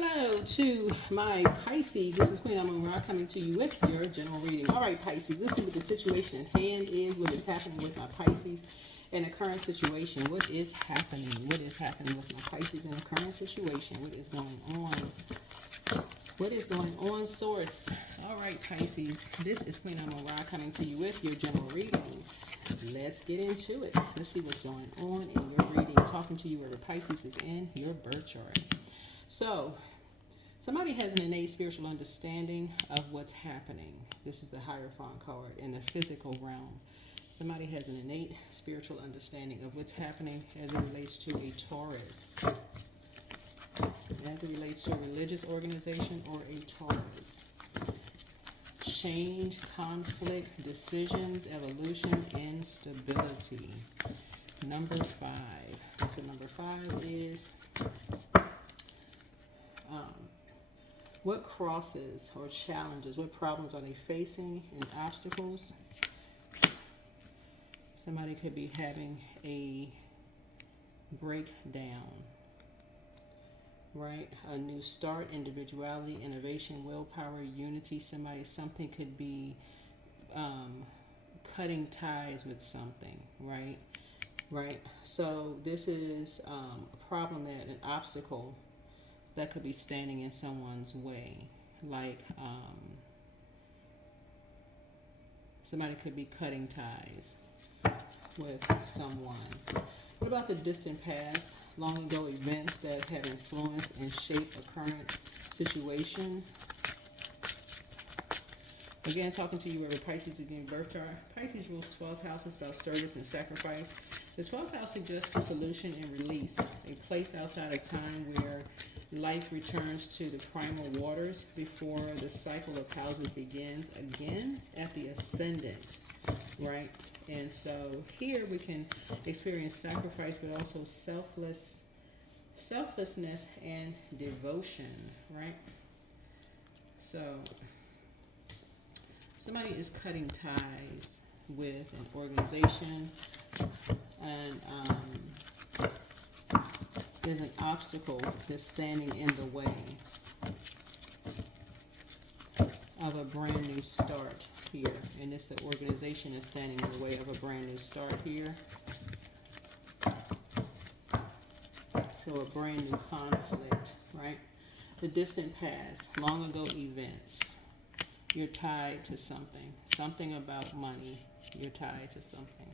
Hello to my Pisces. This is Queen Amun Ra coming to you with your general reading. All right, Pisces, let's see what the situation at hand is, what is happening with my Pisces in the current situation. What is happening? What is happening with my Pisces in the current situation? What is going on? What is going on, Source? All right, Pisces, this is Queen Amun Ra coming to you with your general reading. Let's get into it. Let's see what's going on in your reading. Talking to you where the Pisces is in your birth chart. So, somebody has an innate spiritual understanding of what's happening. This is the Hierophant card in the physical realm. Somebody has an innate spiritual understanding of what's happening as it relates to a Taurus. As it relates to a religious organization or a Taurus. Change, conflict, decisions, evolution, and stability. Number 5. So number 5 is... what crosses or challenges, what problems are they facing and obstacles? Somebody could be having a breakdown, right? A new start, individuality, innovation, willpower, unity. Something could be cutting ties with something, right? Right. So this is a problem, an obstacle that could be standing in someone's way. Like somebody could be cutting ties with someone. What about the distant past, long ago events that have influenced and shaped a current situation? Again, talking to you where Pisces is in birth chart. Pisces rules 12th house. It's about service and sacrifice. The 12th house suggests dissolution and release, a place outside of time where life returns to the primal waters before the cycle of houses begins again at the ascendant, right? And so here we can experience sacrifice, but also selflessness and devotion, right? So somebody is cutting ties with an organization, and there's an obstacle that's standing in the way of a brand new start here. And this, the organization is standing in the way of a brand new start here. So a brand new conflict, right? The distant past, long ago events. You're tied to something. Something about money. You're tied to something.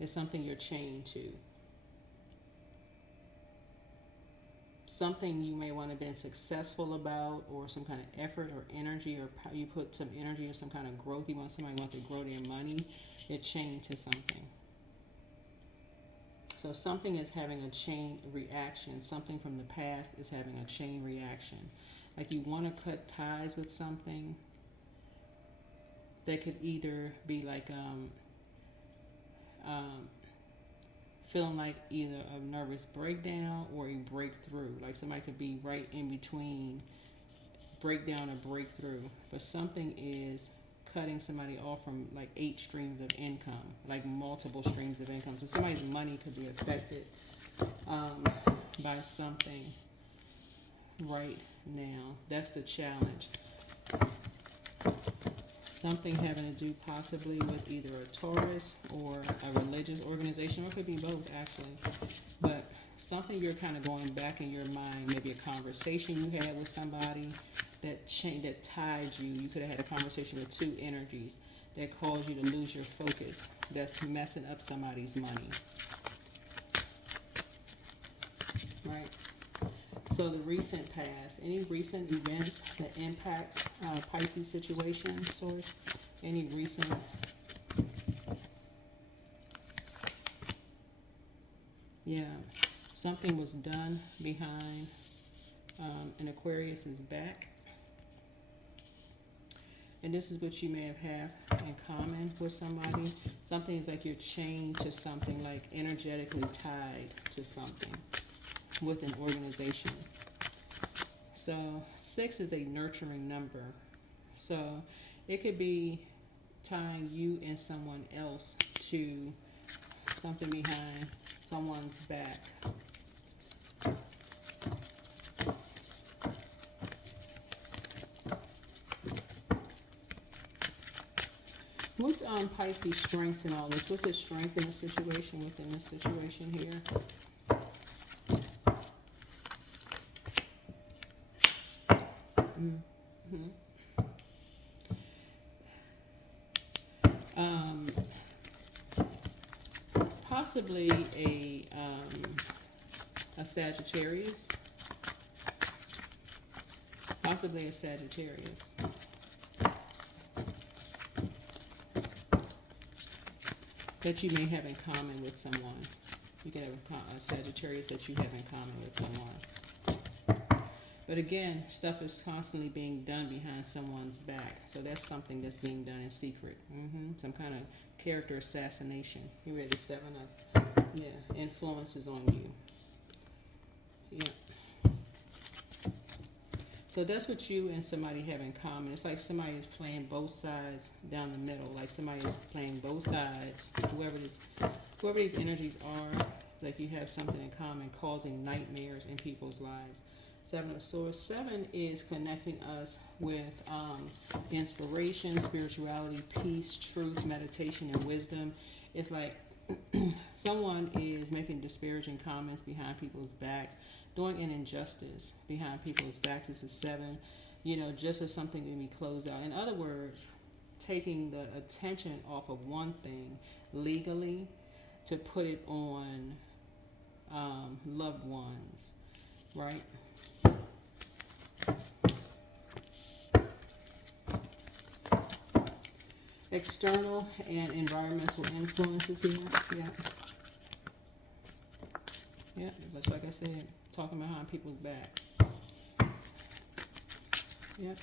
It's something you're chained to. Something you may want to have been successful about, or some kind of effort or energy, or you put some energy or some kind of growth. Somebody wants to grow their money. You're chained to something. So something is having a chain reaction. Something from the past is having a chain reaction. Like you want to cut ties with something. That could either be like feeling like either a nervous breakdown or a breakthrough. Like somebody could be right in between breakdown or breakthrough. But something is cutting somebody off from like 8 streams of income, like multiple streams of income. So somebody's money could be affected by something right now. That's the challenge. Something having to do possibly with either a Taurus or a religious organization, or it could be both actually. But something you're kind of going back in your mind, maybe a conversation you had with somebody that tied you. You could have had a conversation with 2 energies that caused you to lose your focus. That's messing up somebody's money. Right? So the recent past, any recent events that impact Pisces situation, Source? Any recent? Yeah, something was done behind an Aquarius's back. And this is what you may have in common with somebody. Something is like you're chained to something, like energetically tied to something with an organization. So 6 is a nurturing number. So it could be tying you and someone else to something behind someone's back. What's Pisces' strength in all this? What's the strength in the situation within this situation here? Possibly a Sagittarius. Possibly a Sagittarius. That you may have in common with someone. You can have a Sagittarius that you have in common with someone. But again, stuff is constantly being done behind someone's back. So that's something that's being done in secret. Some kind of character assassination. You read the 7 of, influences on you. Yeah. So that's what you and somebody have in common. It's like somebody is playing both sides down the middle. Like somebody is playing both sides. Whoever these energies are, it's like you have something in common, causing nightmares in people's lives. 7 of Swords. 7 is connecting us with inspiration, spirituality, peace, truth, meditation, and wisdom. It's like someone is making disparaging comments behind people's backs, doing an injustice behind people's backs. It's a 7, just as something to be closed out. In other words, taking the attention off of one thing legally to put it on loved ones, right? External and environmental influences here. Yeah, just like I said, talking behind people's backs. Yep.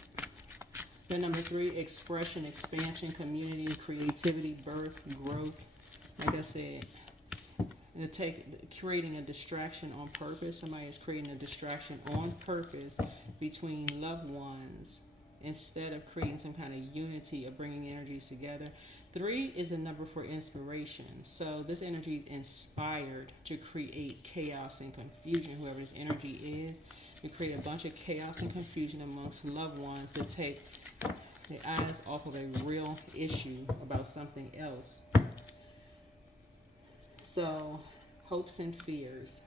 Then number 3, expression, expansion, community, creativity, birth, growth. Like I said, creating a distraction on purpose. Somebody is creating a distraction on purpose between loved ones instead of creating some kind of unity or bringing energies together. 3 is a number for inspiration. So this energy is inspired to create chaos and confusion. Whoever this energy is, to create a bunch of chaos and confusion amongst loved ones to take their eyes off of a real issue about something else. So, hopes and fears.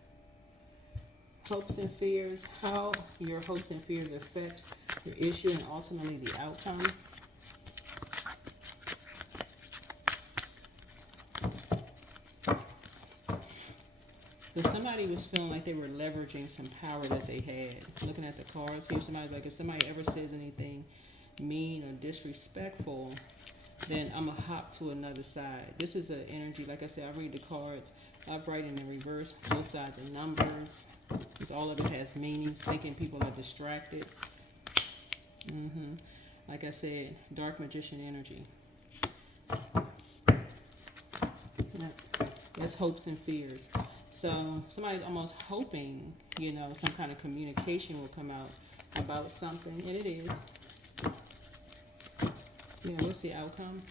Hopes and fears, how your hopes and fears affect your issue and ultimately the outcome. If somebody was feeling like they were leveraging some power that they had, looking at the cards here, somebody's like, if somebody ever says anything mean or disrespectful, then I'm going to hop to another side. This is an energy, like I said, I read the cards, I write in the reverse, both sides of numbers, because all of it has meanings, thinking people are distracted. Like I said, dark magician energy. That's hopes and fears. So somebody's almost hoping, some kind of communication will come out about something, and it is. What's the outcome?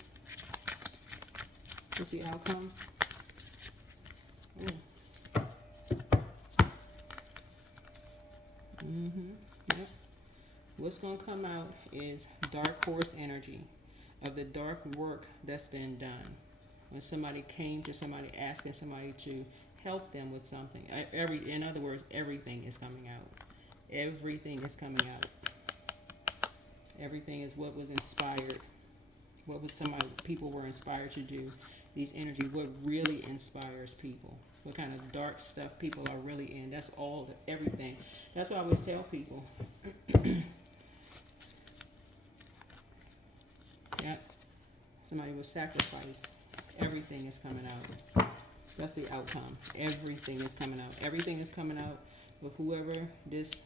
What's the outcome? Yep. What's going to come out is dark horse energy of the dark work that's been done. When somebody came to somebody asking somebody to help them with something. In other words, everything is coming out. Everything is coming out. Everything is what was inspired. What was people were inspired to do. These energy, what really inspires people. What kind of dark stuff people are really in. That's all, everything. That's what I always tell people. Yep. Somebody was sacrificed. Everything is coming out. That's the outcome. Everything is coming out. Everything is coming out with whoever this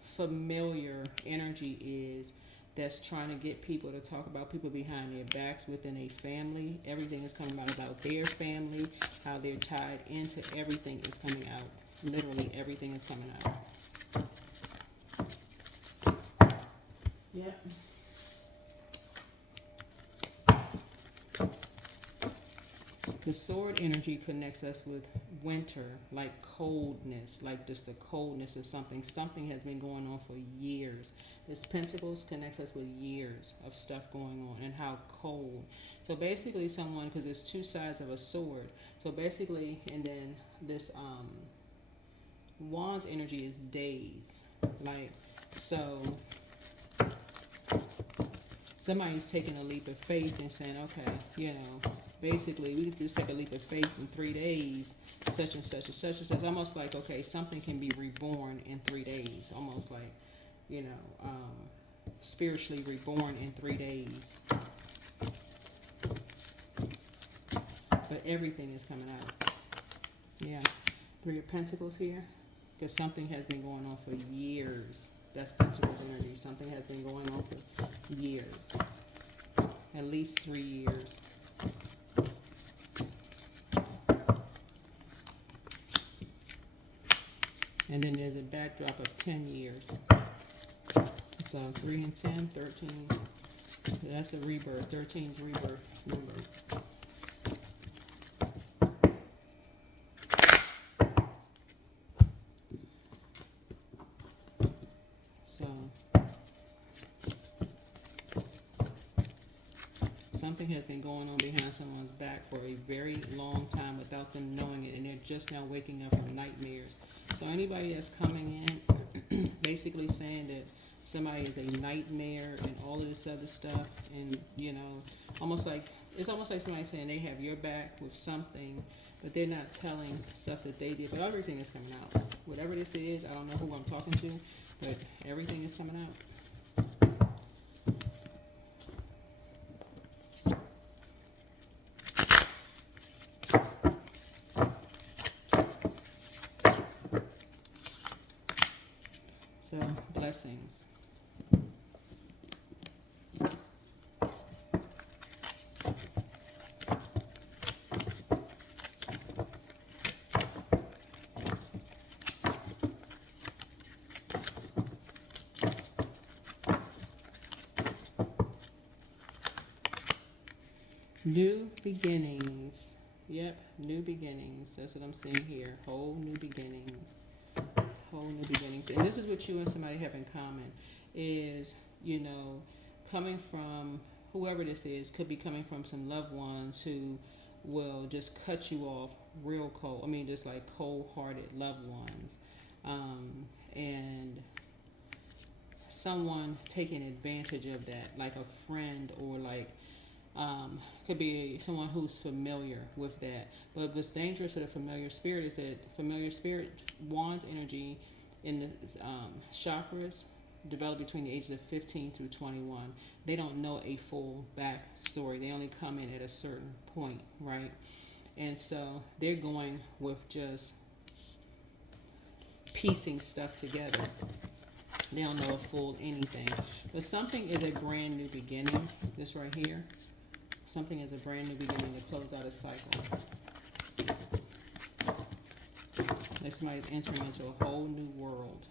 familiar energy is that's trying to get people to talk about people behind their backs within a family. Everything is coming out about their family, how they're tied into everything is coming out. Literally everything is coming out. Yeah. The sword energy connects us with winter, like coldness, like just the coldness of something. Something has been going on for years. This Pentacles connects us with years of stuff going on and how cold. So basically someone, because there's two sides of a sword. So basically, and then this Wands energy is days. Like, so somebody's taking a leap of faith and saying, okay, you know, basically we could just take a leap of faith in 3 days, such and such and such and such. Almost like, okay, something can be reborn in 3 days. Almost like, you know, spiritually reborn in 3 days. But everything is coming out. Yeah. 3 of Pentacles here. Because something has been going on for years. That's Pentacles energy. Something has been going on for years. At least 3 years. And then there's a backdrop of 10 years. So 3 and 10, 13. That's the rebirth. 13 is rebirth number. So something has been going on behind someone's back for a very long time without them knowing it, and they're just now waking up from nightmares. So anybody that's coming in basically saying that somebody is a nightmare and all of this other stuff, and you know, almost like it's almost like somebody saying they have your back with something, but they're not telling stuff that they did. But everything is coming out. Whatever this is, I don't know who I'm talking to, but everything is coming out. So, blessings. New beginnings. Yep, new beginnings. That's what I'm seeing here. Whole new beginning. Whole new beginnings. And this is what you and somebody have in common is, you know, coming from whoever this is, could be coming from some loved ones who will just cut you off real cold. I mean, just like cold-hearted loved ones. And someone taking advantage of that, like a friend or like could be someone who's familiar with that. But what's dangerous for the familiar spirit is that familiar spirit, Wands energy in the chakras develop between the ages of 15 through 21. They don't know a full backstory. They only come in at a certain point, right? And so they're going with just piecing stuff together. They don't know a full anything. But something is a brand new beginning. This right here. Something is a brand new beginning to close out a cycle. Like somebody's entering into a whole new world.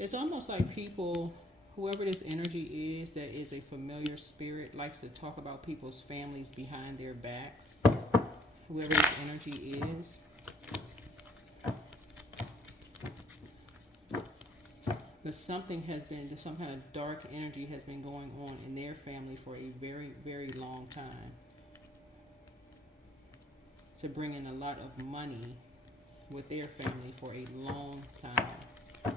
It's almost like people, whoever this energy is that is a familiar spirit, likes to talk about people's families behind their backs. Whoever this energy is. But something has been, some kind of dark energy has been going on in their family for a very, very long time. To bring in a lot of money with their family for a long time.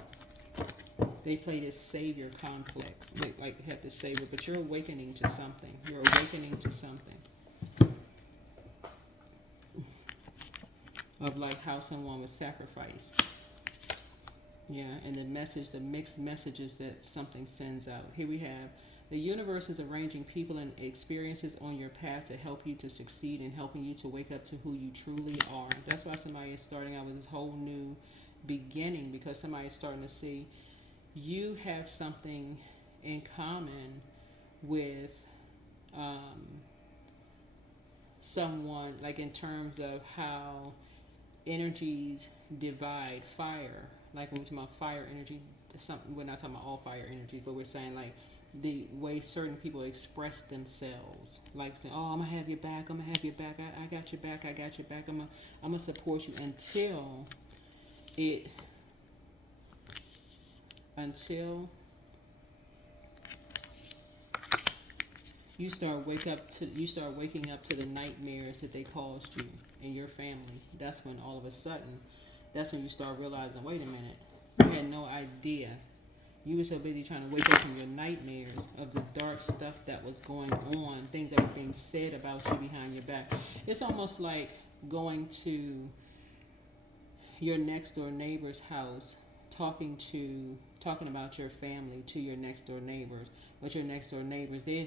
They play this savior complex. They like have to savior, but you're awakening to something. You're awakening to something. Of like how someone was sacrificed. Yeah, and the message, the mixed messages that something sends out. Here we have, the universe is arranging people and experiences on your path to help you to succeed and helping you to wake up to who you truly are. That's why somebody is starting out with this whole new beginning, because somebody is starting to see you have something in common with someone, like in terms of how energies divide. Fire, like when we're talking about fire energy, we're not talking about all fire energy, but we're saying like the way certain people express themselves, like saying, "Oh, I'm gonna have your back. I'm gonna have your back. I got your back. I got your back. I'm gonna support you it until you start waking up to the nightmares that they caused you and your family. That's when all of a sudden, that's when you start realizing, wait a minute, you had no idea. You were so busy trying to wake up from your nightmares of the dark stuff that was going on, things that were being said about you behind your back. It's almost like going to your next door neighbor's house, talking about your family to your next door neighbors. But your next door neighbors, their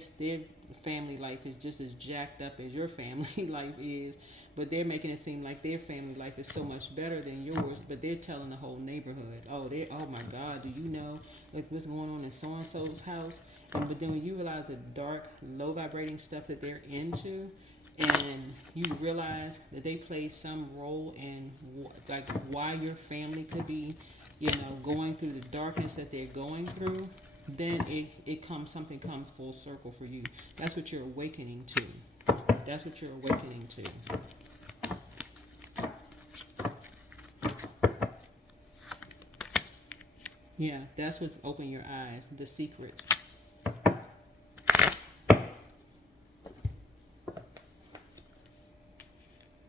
family life is just as jacked up as your family life is, but they're making it seem like their family life is so much better than yours. But they're telling the whole neighborhood, oh my God, do you know like what's going on in so and so's house? But then when you realize the dark, low vibrating stuff that they're into, and you realize that they play some role in like why your family could be, going through the darkness that they're going through, then something comes full circle for you. That's what you're awakening to. That's what you're awakening to. Yeah, that's what opened your eyes, the secrets.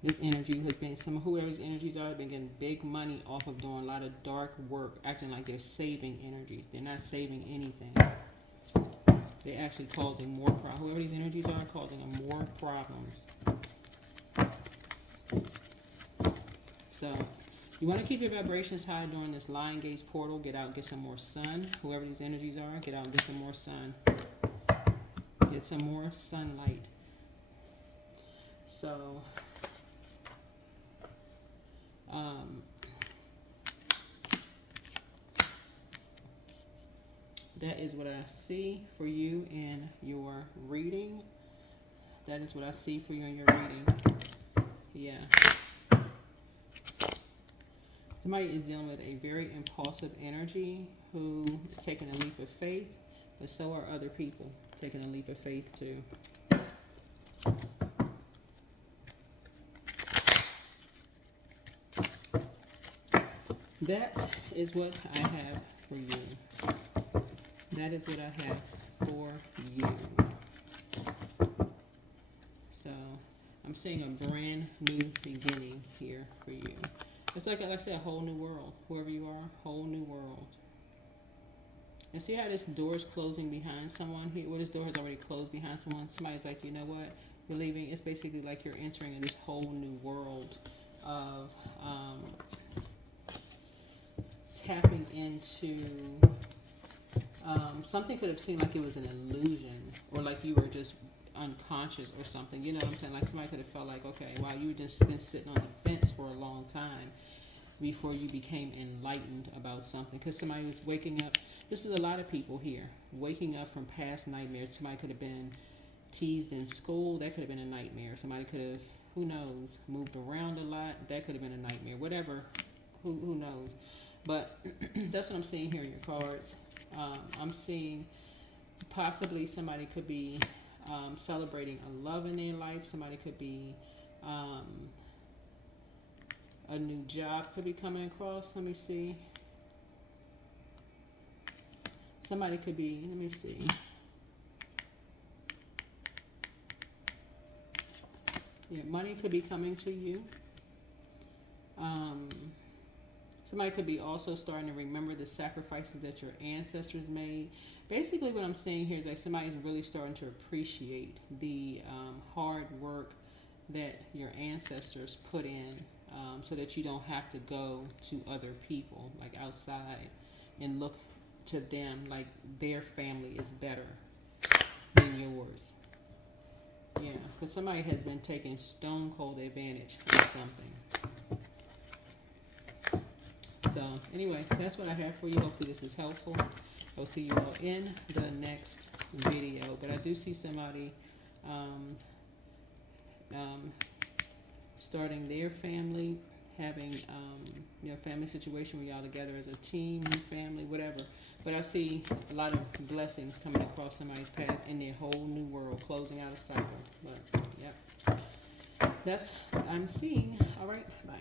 This energy has been, whoever's energies are, been getting big money off of doing a lot of dark work, acting like they're saving energies. They're not saving anything. They're actually causing more problems. Whoever these energies are, causing them more problems. So, you want to keep your vibrations high during this Lion Gaze portal. Get out and get some more sun. Whoever these energies are, get out and get some more sun. Get some more sunlight. So, that is what I see for you in your reading. That is what I see for you in your reading. Yeah. Somebody is dealing with a very impulsive energy who is taking a leap of faith, but so are other people taking a leap of faith too. That is what I have for you. That is what I have for you. So, I'm seeing a brand new beginning here for you. It's like I said, a whole new world. Whoever you are, whole new world. And see how this door is closing behind someone here? Well, this door has already closed behind someone. Somebody's like, you know what? You're leaving. It's basically like you're entering in this whole new world of tapping into something could have seemed like it was an illusion, or like you were just unconscious or something. You know what I'm saying? Like somebody could have felt like, okay, wow, you just been sitting on the fence for a long time before you became enlightened about something. Because somebody was waking up. This is a lot of people here waking up from past nightmares. Somebody could have been teased in school. That could have been a nightmare. Somebody could have, who knows, moved around a lot. That could have been a nightmare. Whatever, who knows. But that's what I'm seeing here in your cards. I'm seeing possibly somebody could be celebrating a love in their life. Somebody could be a new job could be coming across. Let me see. Somebody could be, let me see. Yeah, money could be coming to you. Somebody could be also starting to remember the sacrifices that your ancestors made. Basically, what I'm saying here is like somebody's really starting to appreciate the hard work that your ancestors put in, so that you don't have to go to other people, like outside, and look to them like their family is better than yours. Yeah, because somebody has been taking stone cold advantage of something. So, anyway, that's what I have for you. Hopefully this is helpful. I'll see you all in the next video. But I do see somebody starting their family, having, family situation where y'all together as a team, new family, whatever. But I see a lot of blessings coming across somebody's path in their whole new world, closing out a cycle. But, yep, that's what I'm seeing. All right, bye.